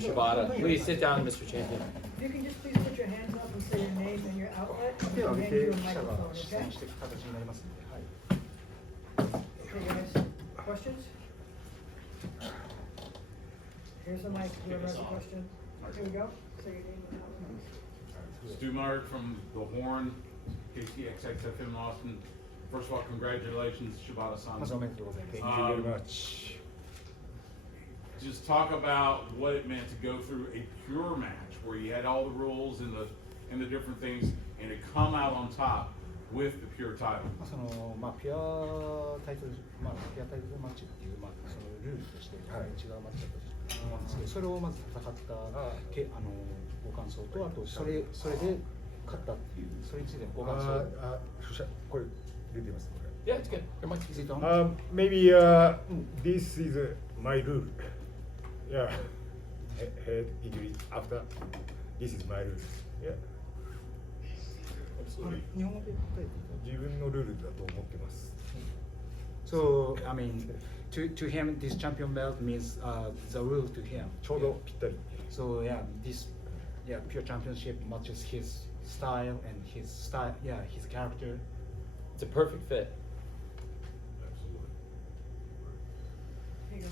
Shibata. Please sit down, Mr. Champion. If you can just please put your hands up and say your name and your outlet, 手を and 挙 then げ you て a 記者が microphone, 出 okay? 演していく形になりますので、はい。 Okay, guys, questions? Here's the mic, whoever has a question. Here we go. Say your name and outlet. Stu Mark from The Horn, KTXXFM Austin. First of all, congratulations, Shibata-san. まずおめでとうございます。 Thank you very much. Just talk about what it meant to go through a pure match where you had all the rules and the different things and to come out on top with the pure title. ピュアタイトル、ピュアタイトルマッチっていう、そのルールとして違うマッチだったと思うんですけど、それをまず戦ったご感想と、あとそれで勝ったっていう、それについてのご感想。これ出てます。 Yeah, it's good. Your mic is on. Maybe this is my rule. Yeah. Head injury after. This is my rule. Yeah. 日本語で答えていただいて。自分のルールだと思ってます。So, I mean, to him, this champion belt means the rule to him. ちょうどぴったり。 So yeah, this pure championship matches his style and his character. It's a perfect fit. Here you go.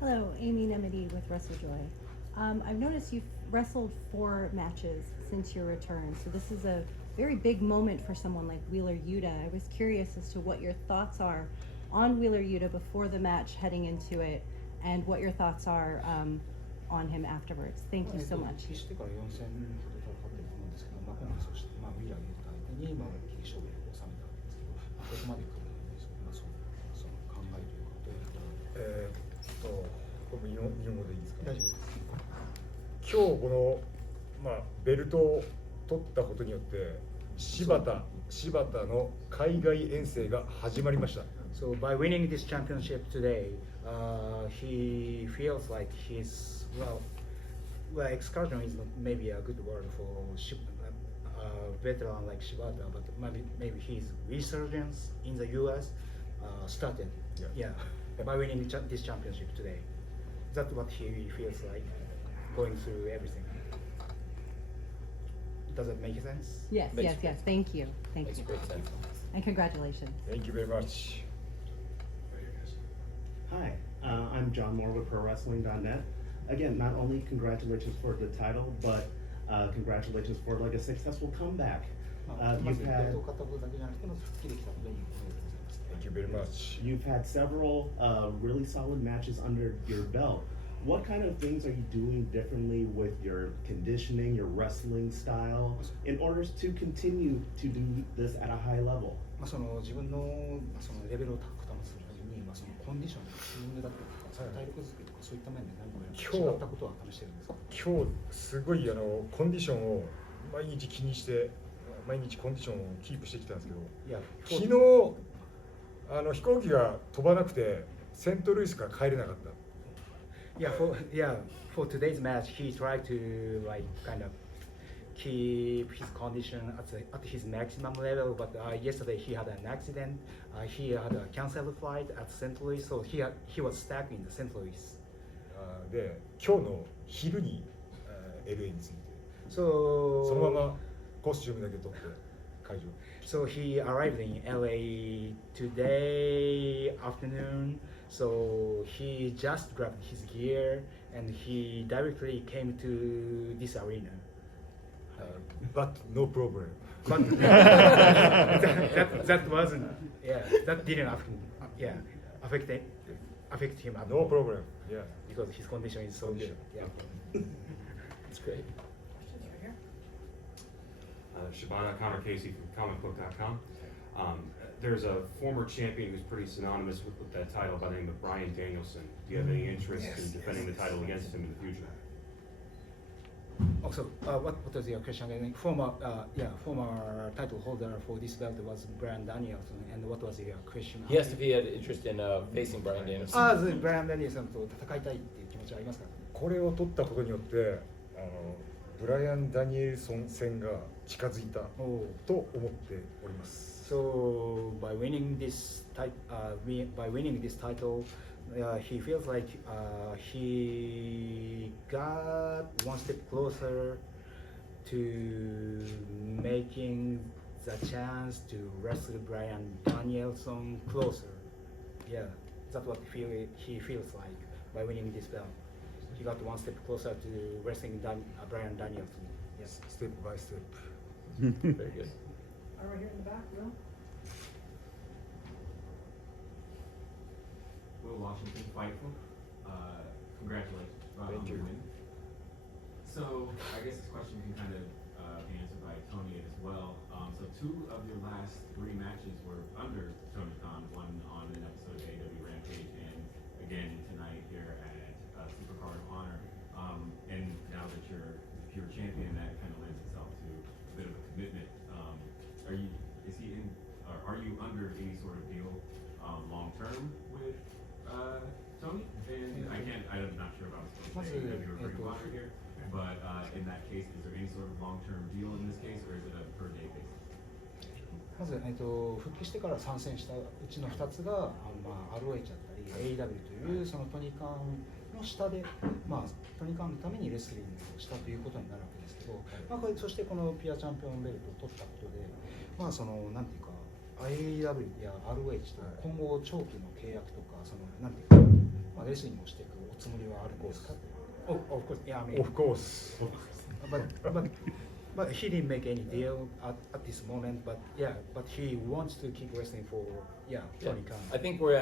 Hello, Amy Nemedy with WrestleJoy. I've noticed you've wrestled 4 matches since your return, so this is a very big moment for someone like Wheeler Yuta. I was curious as to what your thoughts are on Wheeler Yuta before the match, heading into it, and what your thoughts are on him afterwards. Thank you so much. してから4戦ほど戦ってると思うんですけど、今回そしてウィーラーに相手に勝利を収めたわけですけど、ここまで来るその考えというかどういうことこれ日本語でいいですか。大丈夫です。今日このベルトを取ったことによって柴田の海外遠征が始まりました。 So by winning this championship today, he feels like his excursion is not maybe a good word for veteran like Shibata, but maybe his resurgence in the U.S. Started. Yeah, by winning this championship today. That's what he feels like going through everything. Does it make sense? Yes, Makes yes. Thank you. Makes great sense. And congratulations. Thank you very much. Hi, I'm John Moore with ProWrestling.net. Again, not only congratulations for the title, but congratulations for like a successful comeback. まず You've ベル had トを勝ったことだけじゃなくて、復帰できたことにおめでとうございます。 Thank you very much. you've had several really solid matches under your belt. What kind of things are you doing differently with your conditioning, your wrestling style, in order to continue to do this at a high level? その自分のそのレベルを高く保つために、そのコンディション、スイングだったりとか、体力作りとかそういった面で何か違ったことは試してるんですか？今日すごいコンディションを毎日気にして毎日コンディションをキープしてきたんですけど、いや、昨日飛行機が飛ばなくてセントルイスから帰れなかった。for today's match, he tried to kind of keep his condition at his maximum level, but yesterday he had an accident. He had a canceled flight at St. Louis, so he was stuck in the St. Louis. で今日の昼にLA に着いて、 So そのままコスチュームだけ取って会場。 So he arrived in LA today afternoon. So he just grabbed his gear and he directly came to this arena. But no problem. But that wasn't, that didn't affect him at No all problem. Yeah. because his condition is so good. Yeah. It's great. Questions right here? Shibata, Connor Casey from comicbook.com. There's a former champion who's pretty synonymous with that title by the name of Bryan Danielson. Do you have any interest in defending the title against him in the future? Also, what was your question again? Former title holder for this belt was Bryan Danielson, and what was your question? He asked if he had interest in facing Bryan Danielson. ブライアン・ダニエルさんと戦いたいっていう気持ちはありますか？これを取ったことによってブライアン・ダニエルソン戦が近づいたと思っております。 So by winning this title, he feels like he got one step closer to making the chance to wrestle Brian Danielson closer. Yeah, that's what he feels like by winning this belt. He got one step closer to wrestling Brian Danielson. Yes. Step by step. Very good. All right, here in the back, Will. Will Washington, Fightful. Congratulations. Thank on the you. win. So I guess this question can kind of be answered by Tony as well. So 2 of your last 3 matches were under Tony Khan, one on an episode of AEW Rampage, and again tonight here at Supercard of Honor. And now that you're the pure champion, that kind of lends itself to a bit of a commitment. Are you under any sort of deal long term with Tony? And I'm not sure about AEW or Ring of Honor here, but in that case, is there any sort of long-term deal in this case, or is it a per day basis? まず、復帰してから参戦したうちの2つがROH だったり AEW というそのトニカンの下で、トニカンのためにレスリングをしたということになるわけですけど、そしてこのピアチャンピオンベルトを取ったことで、なんていうか AEW や ROH と今後長期の契約とかなんていうか、レスリングをしていくおつもりはあるんですか？ Of course, yeah, I mean, Of course. But he didn't make any deal at this moment. But he wants to keep wrestling for Tony Khan. I think we're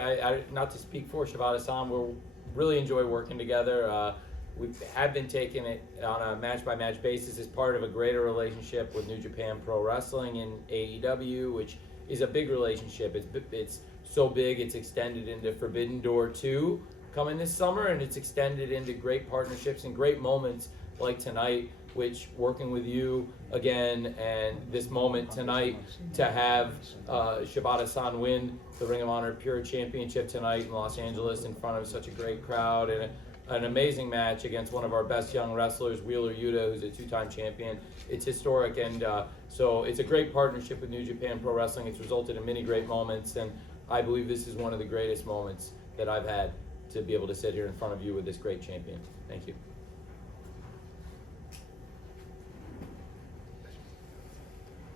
not to speak for Shibata-san, we really enjoy working together. We have been taking it on a match-by-match basis as part of a greater relationship with New Japan Pro Wrestling and AEW, which is a big relationship. It's so big, it's extended into Forbidden Door 2 coming this summer, and it's extended into great partnerships and great moments like tonight, which working with you again and this moment tonight to have Shibata-san win the Ring of Honor Pure Championship tonight in Los Angeles in front of such a great crowd, and an amazing match against one of our best young wrestlers, Wheeler Yuta, who's a 2-time champion. It's historic, and so it's a great partnership with New Japan Pro Wrestling. It's resulted in many great moments, and I believe this is one of the greatest moments that I've had to be able to sit here in front of you with this great champion. Thank you.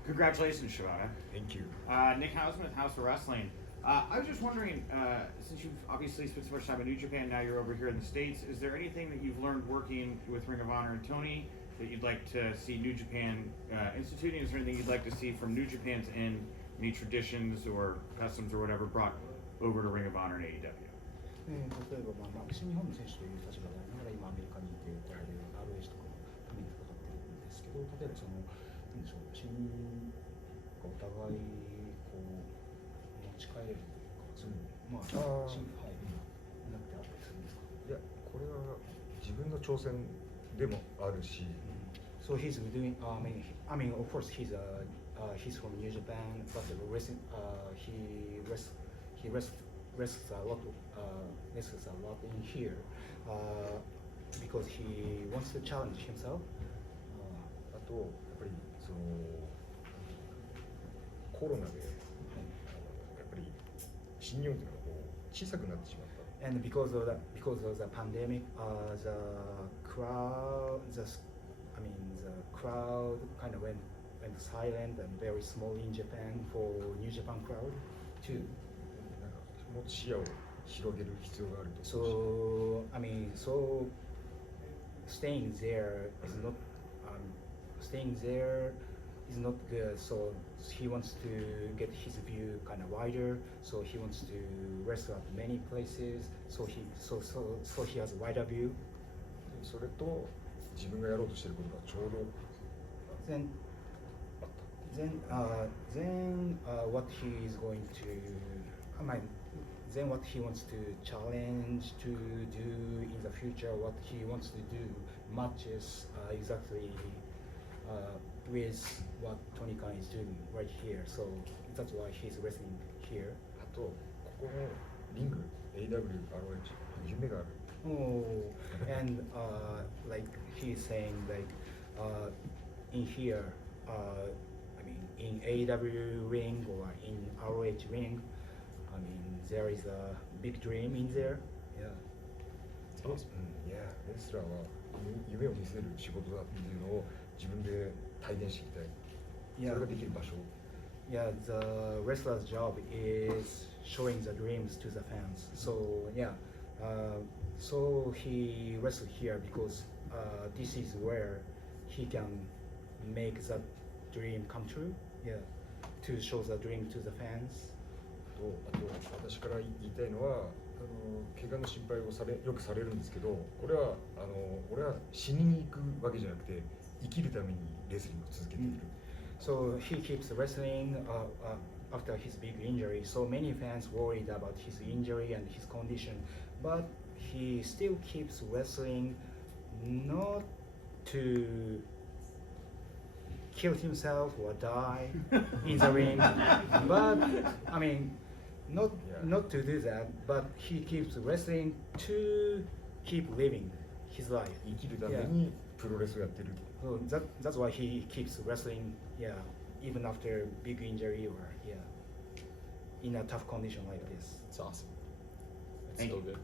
Congratulations, Shibata. Thank you. Nick Hausman with House of Wrestling. I was just wondering, since you've obviously spent so much time in New Japan, now you're over here in the States, is there anything that you've learned working with Ring of Honor and Tony that you'd like to see New Japan instituting? Is there anything you'd like to see from New Japan's end, any traditions or customs or whatever brought over to Ring of Honor and AEW? 例えば、西日本の選手という立場でありながら今アメリカにいてROH とかのために戦ってるんですけど、例えばなんでしょう、お互いこう持ち帰れるというか、なってあったりするんですか？いや、これは自分の挑戦でもあるし。So he's doing. I mean, of course, he's from New Japan, but he wrestles a lot in here because he wants to challenge himself. あとやっぱりコロナでやっぱり新日本というのがこう小さくなってしまった。And because of the pandemic, the crowd kind of went silent and very small in Japan for New Japan crowd too. なんかもっと視野を広げる必要があると。So staying there is not good. So he wants to get his view kind of wider. So he wants to wrestle at many places. So he has a wider view. それと自分がやろうとしていることがちょうど Then what he is going to, then what he wants to challenge to do in the future, what he wants to do matches exactly with what Tony Khan is doing right here. So that's why he's wrestling here. あとここのリング AW ROH 夢がある。Oh, and like he's saying, like in here, in AW ring or in ROH ring, there is a big dream in there. Yeah. うん、いや、レスラーは夢を見せる仕事だっていうのを自分で体現していきたい。それができる場所。Yeah, the wrestler's job is showing the dreams to the fans. So yeah, so he wrestled here because this is where he can make that dream come true. Yeah, to show the dream to the fans. あと私から言いたいのは怪我の心配をよくされるんですけど、これは俺は死にに行くわけじゃなくて生きるためにレスリングを続けている。So he keeps wrestling after his big injury. So many fans worried about his injury and his condition, but he still keeps wrestling, not to kill himself or die in the ring, but I mean, not to do that, but he keeps wrestling to keep living his life. 生きるためにプロレスをやってる。So that's why he keeps wrestling, yeah, even after big injury or yeah, in a tough condition like this. It's awesome. It's Thank so you. good.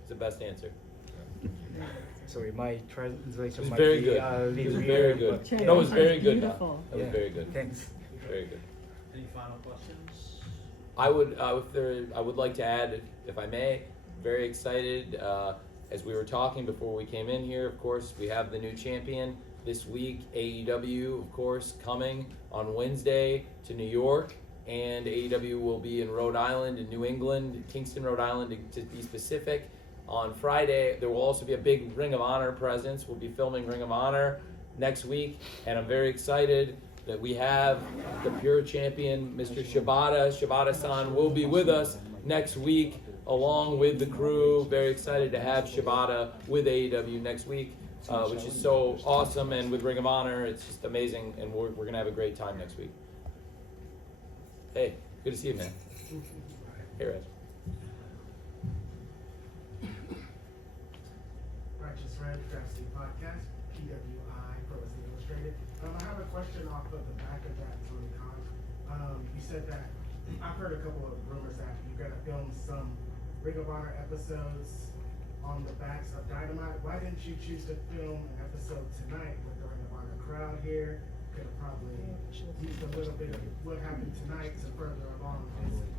It's the best answer. Sorry, my translation It was might very be good. a It little was very weird, good. but No, it was very good. Beautiful. That was yeah, very good. Thanks. Very good. Any final questions? I would like to add, if I may, very excited. As we were talking before we came in here, of course, we have the new champion this week. AEW, of course, coming on Wednesday to New York, and AEW will be in Rhode Island, in New England, Kingston, Rhode Island, to be specific. On Friday, there will also be a big Ring of Honor presence. We'll be filming Ring of Honor next week, and I'm very excited that we have the pure champion, Mr. Shibata. Shibata-san will be with us next week, along with the crew. Very excited to have Shibata with AEW next week, which is so awesome. And with Ring of Honor, it's just amazing, and we're going to have a great time next week. Hey, good to see you, man. Hey, Red. Righteous Red, Drafty Podcast, PWI, Pro Wrestling Illustrated. I have a question off of the back of that, Tony Khan. You said that, I've heard a couple of rumors that you're going to film some Ring of Honor episodes on the backs of Dynamite. Why didn't you choose to film an episode tonight with the Ring of Honor crowd here? Could have probably used a little bit of what happened tonight to further along.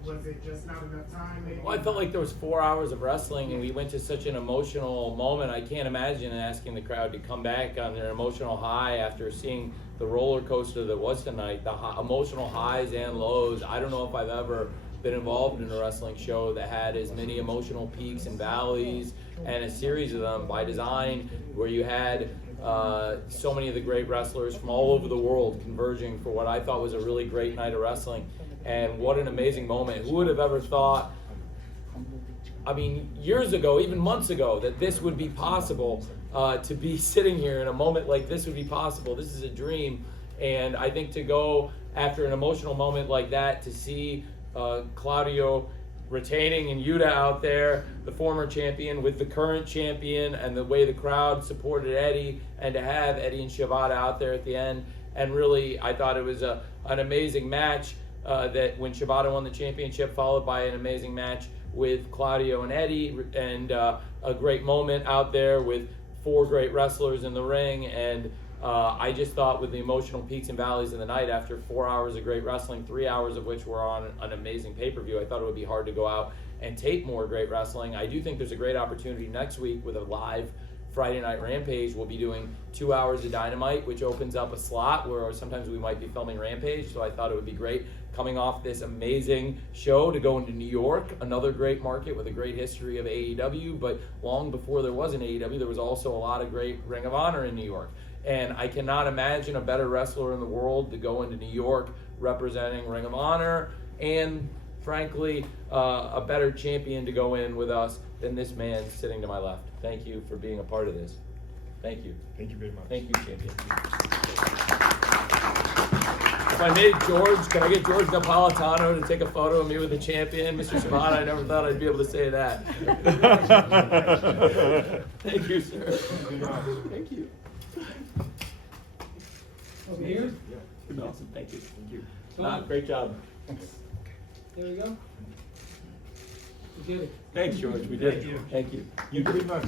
Was it just not enough time? Maybe? Well, I felt like there was 4 hours of wrestling, and we went to such an emotional moment. I can't imagine asking the crowd to come back on their emotional high after seeing the roller coaster that was tonight, the emotional highs and lows. I don't know if I've ever been involved in a wrestling show that had as many emotional peaks and valleys, and a series of them by design, where you had so many of the great wrestlers from all over the world converging for what I thought was a really great night of wrestling. And what an amazing moment. Who would have ever thought, I mean, years ago, even months ago, that this would be possible, to be sitting here in a moment like this would be possible. This is a dream. And I think to go after an emotional moment like that, to see Claudio retaining and Yuta out there, the former champion with the current champion, and the way the crowd supported Eddie, and to have Eddie and Shibata out there at the end. And really, I thought it was an amazing match, that when Shibata won the championship, followed by an amazing match with Claudio and Eddie, and a great moment out there with 4 great wrestlers in the ring. And I just thought, with the emotional peaks and valleys of the night, after 4 hours of great wrestling, 3 hours of which were on an amazing pay-per-view, I thought it would be hard to go out and tape more great wrestling. I do think there's a great opportunity next week with a live Friday Night Rampage. We'll be doing 2 hours of Dynamite, which opens up a slot where sometimes we might be filming Rampage, so I thought it would be great, coming off this amazing show, to go into New York, another great market with a great history of AEW. But long before there was an AEW, there was also a lot of great Ring of Honor in New York. And I cannot imagine a better wrestler in the world to go into New York representing Ring of Honor, and frankly, a better champion to go in with us than this man sitting to my left. Thank you for being a part of this. Thank you. Thank you very much. Thank you, champion. If I made George, can I get George Napolitano to take a photo of me with the champion, Mr. Shibata? I never thought I'd be able to say that. Thank you, sir. Thank you. Over here? Yeah. Awesome. Thank you. Thank you. Come on. Great job. There we go. You did it. Thanks, George, we did Thank you. it. Thank you. Thank you very much.